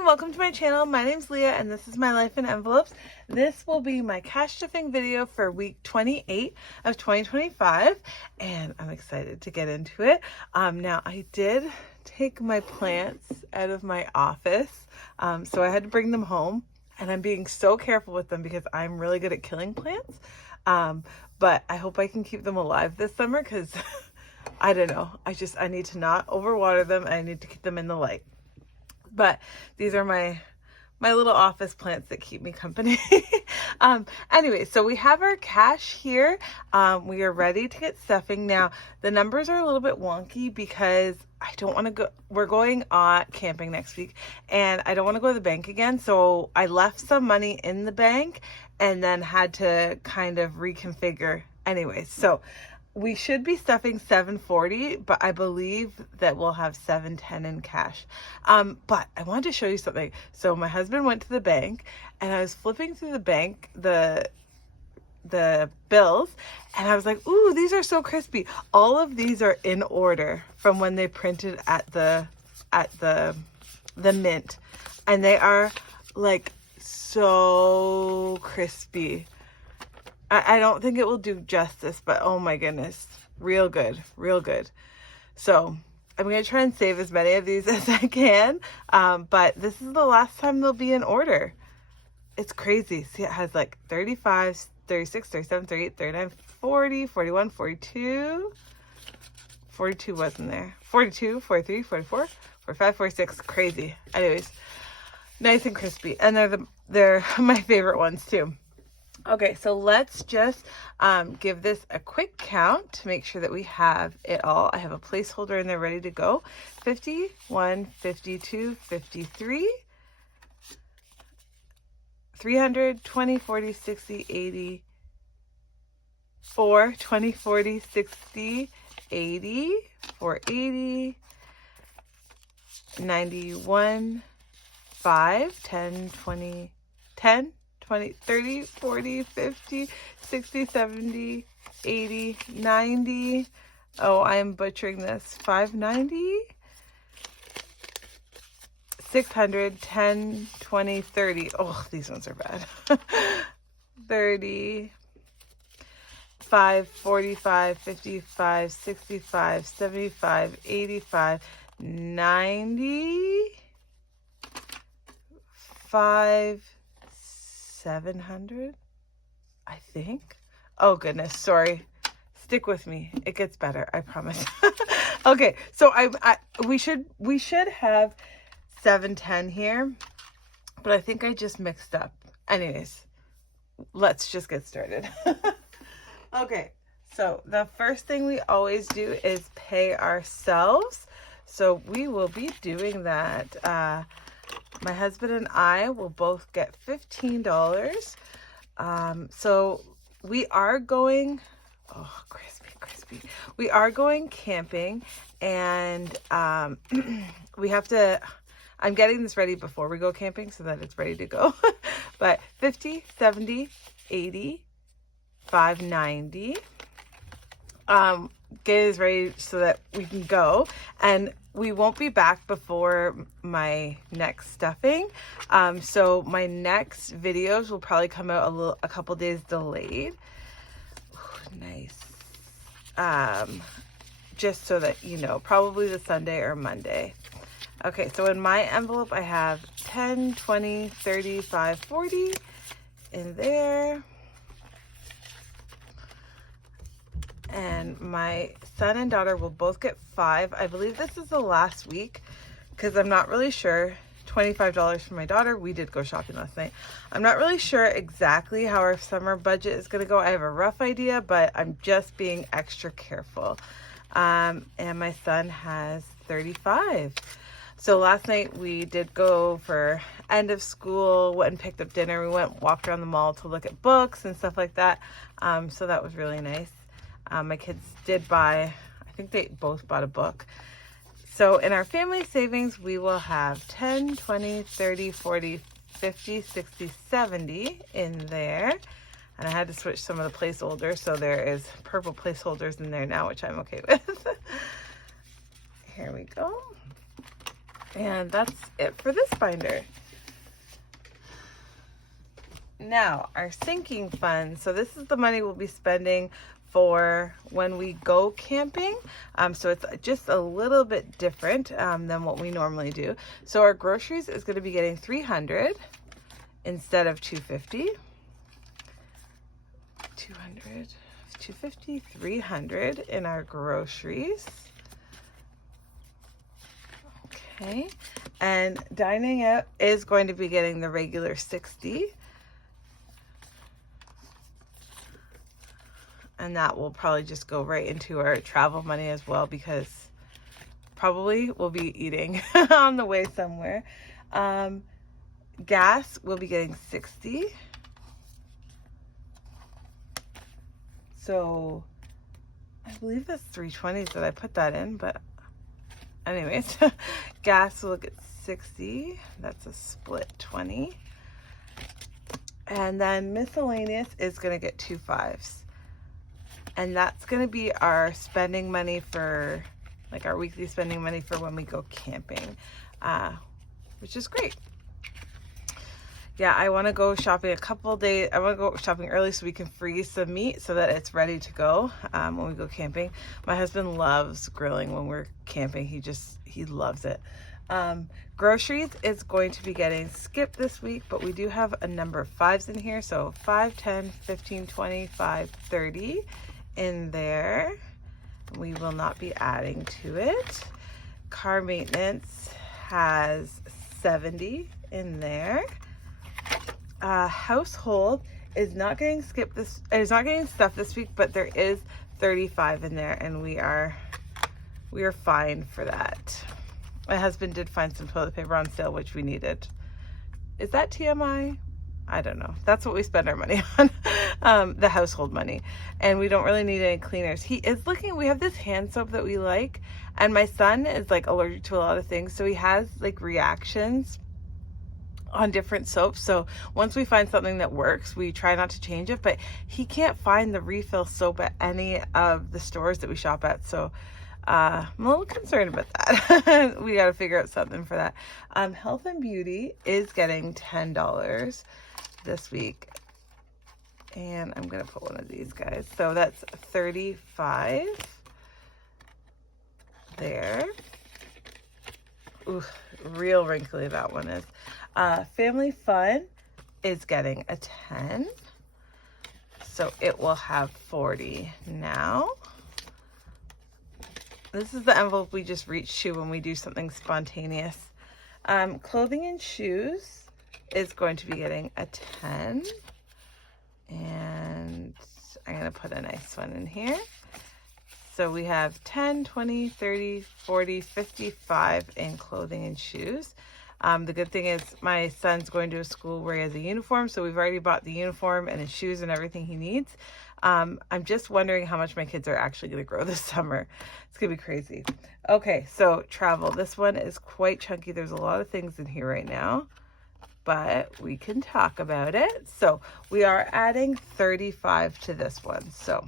everyone, welcome to my channel. My name's Leah and this is my life in envelopes. This will be my cash stuffing video for week 28 of 2025 and I'm excited to get into it. Now I did take my plants out of my office, so I had to bring them home and I'm being so careful with them because I'm really good at killing plants. But I hope I can keep them alive this summer because I don't know. I need to not overwater them. I need to keep them in the light. But these are my little office plants that keep me company. Anyway, so we have our cash here. We are ready to get stuffing. Now, the numbers are a little bit wonky because I don't want to go, we're going camping next week and I don't want to go to the bank again. So I left some money in the bank and then had to kind of reconfigure. Anyway, so we should be stuffing 740, but I believe that we'll have 710 in cash. But I wanted to show you something. So my husband went to the bank and I was flipping through the bank, the bills, and I was like, ooh, these are so crispy. All of these are in order from when they printed at the mint. And they are like so crispy. I don't think it will do justice, but oh my goodness, real good, real good. So I'm going to try and save as many of these as I can, but this is the last time they'll be in order. It's crazy. See, it has like 35, 36, 37, 38, 39, 40, 41, 42. 42 wasn't there. 42, 43, 44, 45, 46. Crazy. Anyways, nice and crispy. And they're my favorite ones too. Okay, so let's just give this a quick count to make sure that we have it all. I have a placeholder in there ready to go. 51, 52, 53, 300, 20, 40, 60, 80, 4, 20, 40, 60, 80, 480, 91, 5, 10, 20, 10, 20, 30, 40, 50, 60, 70, 80, 90. Oh, I'm butchering this. 590, 600, 10, 20, 30. Oh, these ones are bad. 30, 5, 45, 55, 65, 75, 85, 90, 5, 700, I think. Oh goodness, sorry. Stick with me. It gets better, I promise. Okay, so we should have 710 here, but I think I just mixed up. Anyways, let's just get started. Okay, so the first thing we always do is pay ourselves. So we will be doing that. My husband and I will both get $15. So we are going, oh, crispy. We are going camping and we have to, I'm getting this ready before we go camping so that it's ready to go. But 50, 70, 80, 590. Get it ready so that we can go, and we won't be back before my next stuffing. So my next videos will probably come out a couple days delayed. Ooh, nice. Just so that you know, probably the Sunday or Monday. Okay, so in my envelope I have 10, 20, 35, 40 in there. And my son and daughter will both get 5. I believe this is the last week because I'm not really sure. $25 for my daughter. We did go shopping last night. I'm not really sure exactly how our summer budget is going to go. I have a rough idea, but I'm just being extra careful. And my son has 35. So last night we did go for end of school, went and picked up dinner. We walked around the mall to look at books and stuff like that. So that was really nice. My kids did buy, I think they both bought a book. So in our family savings, we will have 10, 20, 30, 40, 50, 60, 70 in there. And I had to switch some of the placeholders. So there is purple placeholders in there now, which I'm okay with. Here we go. And that's it for this binder. Now, our sinking fund. So this is the money we'll be spending for when we go camping. So it's just a little bit different than what we normally do. So our groceries is going to be getting $300 instead of $250. $250, $300 in our groceries. Okay, and dining out is going to be getting the regular $60. And that will probably just go right into our travel money as well, because probably we'll be eating on the way somewhere. Gas will be getting $60. So I believe that's 320s that I put that in, but anyways, gas will get $60. That's a split 20. And then miscellaneous is going to get 2 5s. And that's going to be our spending money for, like, our weekly spending money for when we go camping, which is great. Yeah, I want to go shopping a couple days. I want to go shopping early so we can freeze some meat so that it's ready to go when we go camping. My husband loves grilling when we're camping. He loves it. Groceries is going to be getting skipped this week, but we do have a number of 5s in here. So 5, 10, 15, 25, 30 in there. We will not be adding to it. Car maintenance has 70 in there. Household is not getting skipped is not getting stuff this week, but there is 35 in there, and we are fine for that. My husband did find some toilet paper on sale, which we needed. Is that TMI? I don't know. That's what we spend our money on, the household money. And we don't really need any cleaners. He is looking, we have this hand soap that we like, and my son is like allergic to a lot of things. So he has like reactions on different soaps. So once we find something that works, we try not to change it, but he can't find the refill soap at any of the stores that we shop at. So I'm a little concerned about that. We got to figure out something for that. Health and beauty is getting $10 this week. And I'm going to put one of these guys. So that's 35 there. Ooh, real wrinkly that one is. Family fun is getting a 10. So it will have 40 now. This is the envelope we just reach to when we do something spontaneous. Clothing and shoes is going to be getting a 10. And I'm going to put a nice one in here. So we have 10, 20, 30, 40, 55 in clothing and shoes. The good thing is my son's going to a school where he has a uniform, so we've already bought the uniform and his shoes and everything he needs. I'm just wondering how much my kids are actually going to grow this summer. It's going to be crazy. Okay, so travel. This one is quite chunky. There's a lot of things in here right now, but we can talk about it. So we are adding 35 to this one. So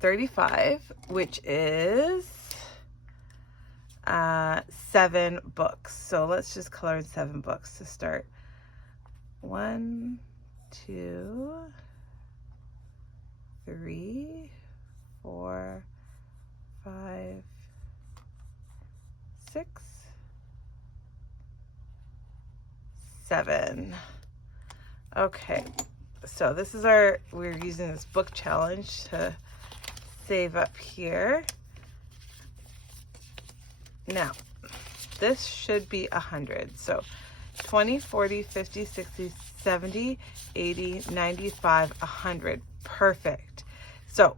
35, which is 7 books. So let's just color in 7 books to start. 1, 2, 3, 4, 5, 6, 7. Okay, so this is we're using this book challenge to save up here. Now, this should be 100. So 20, 40, 50, 60, 70, 80, 95, 100. Perfect. So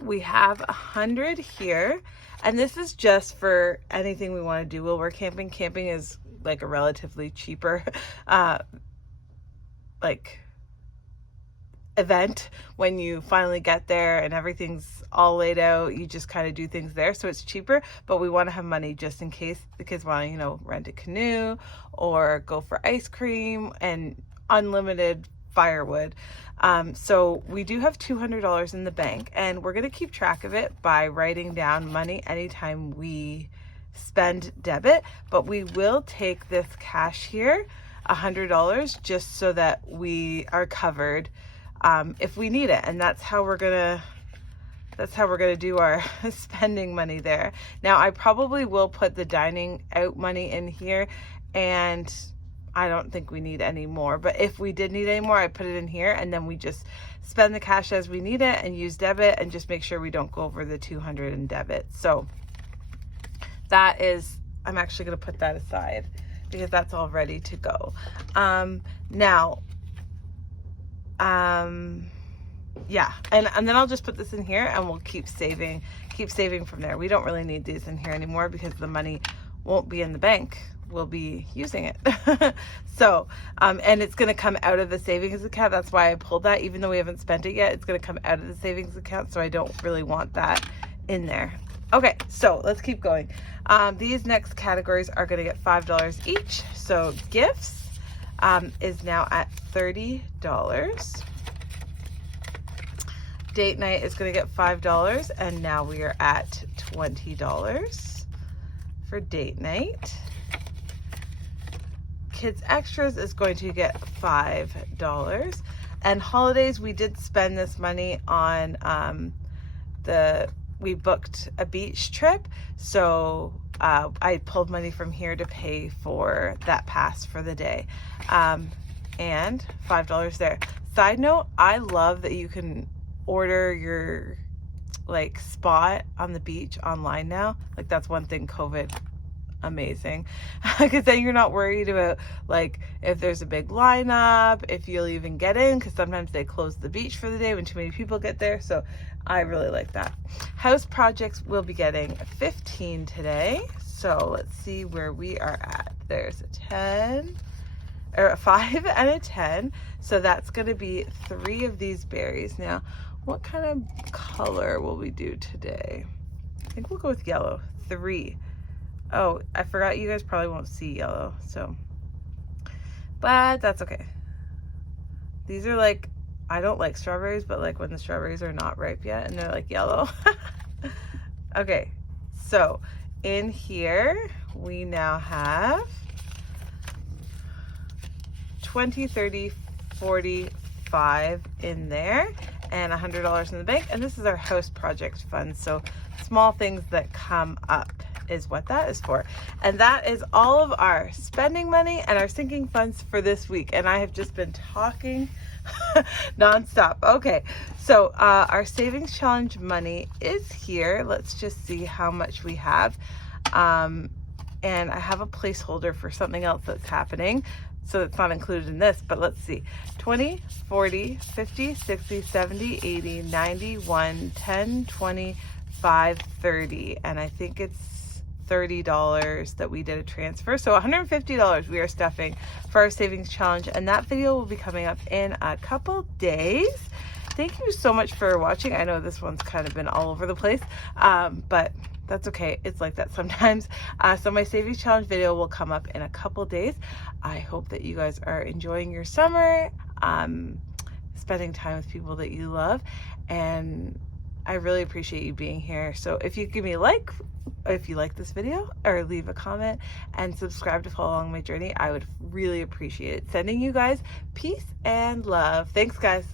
we have 100 here, and this is just for anything we want to do while we're camping. Camping is like a relatively cheaper like event. When you finally get there and everything's all laid out, you just kind of do things there, so it's cheaper. But we want to have money just in case the kids want to, rent a canoe or go for ice cream, and unlimited firewood. So we do have $200 in the bank, and we're going to keep track of it by writing down money anytime we spend debit, but we will take this cash here, $100, just so that we are covered if we need it. And that's how we're gonna do our spending money there. Now I probably will put the dining out money in here, and I don't think we need any more, but if we did need any more, I put it in here, and then we just spend the cash as we need it and use debit, and just make sure we don't go over the 200 in debit. So that is, I'm actually going to put that aside because that's all ready to go. Yeah, and then I'll just put this in here, and we'll keep saving from there. We don't really need these in here anymore because the money won't be in the bank. We'll be using it. So, and it's going to come out of the savings account. That's why I pulled that. Even though we haven't spent it yet, it's going to come out of the savings account. So I don't really want that in there. Okay, so let's keep going. These next categories are going to get $5 each. So gifts is now at $30. Date night is going to get $5, and now we are at $20 for date night. Kids Extras is going to get $5. And holidays, we did spend this money on we booked a beach trip, so I pulled money from here to pay for that pass for the day, and $5 there. Side note, I love that you can order your like spot on the beach online now. Like, that's one thing COVID amazing, because then you're not worried about like if there's a big lineup, if you'll even get in, because sometimes they close the beach for the day when too many people get there. So I really like that. House projects will be getting 15 today, so let's see where we are at. There's a 10 or a 5 and a 10, so that's going to be 3 of these berries. Now what kind of color will we do today? I think we'll go with yellow. 3. Oh, I forgot you guys probably won't see yellow, so, but that's okay. These are like, I don't like strawberries, but like when the strawberries are not ripe yet and they're like yellow. Okay, so in here we now have 20, 30, 45 in there, and $100 in the bank. And this is our house project fund, so small things that come up is what that is for. And that is all of our spending money and our sinking funds for this week. And I have just been talking nonstop. Okay, so our savings challenge money is here. Let's just see how much we have. And I have a placeholder for something else that's happening, so it's not included in this, but let's see. 20, 40, 50, 60, 70, 80, 90, 1, 10, 20, 5, 30. And I think it's $30 that we did a transfer, so $150 we are stuffing for our savings challenge, and that video will be coming up in a couple days. Thank you so much for watching. I know this one's kind of been all over the place, but that's okay. It's like that sometimes. So my savings challenge video will come up in a couple days. I hope that you guys are enjoying your summer, spending time with people that you love, and I really appreciate you being here. So if you give me a like, if you like this video, or leave a comment and subscribe to follow along my journey, I would really appreciate it. Sending you guys peace and love. Thanks, guys.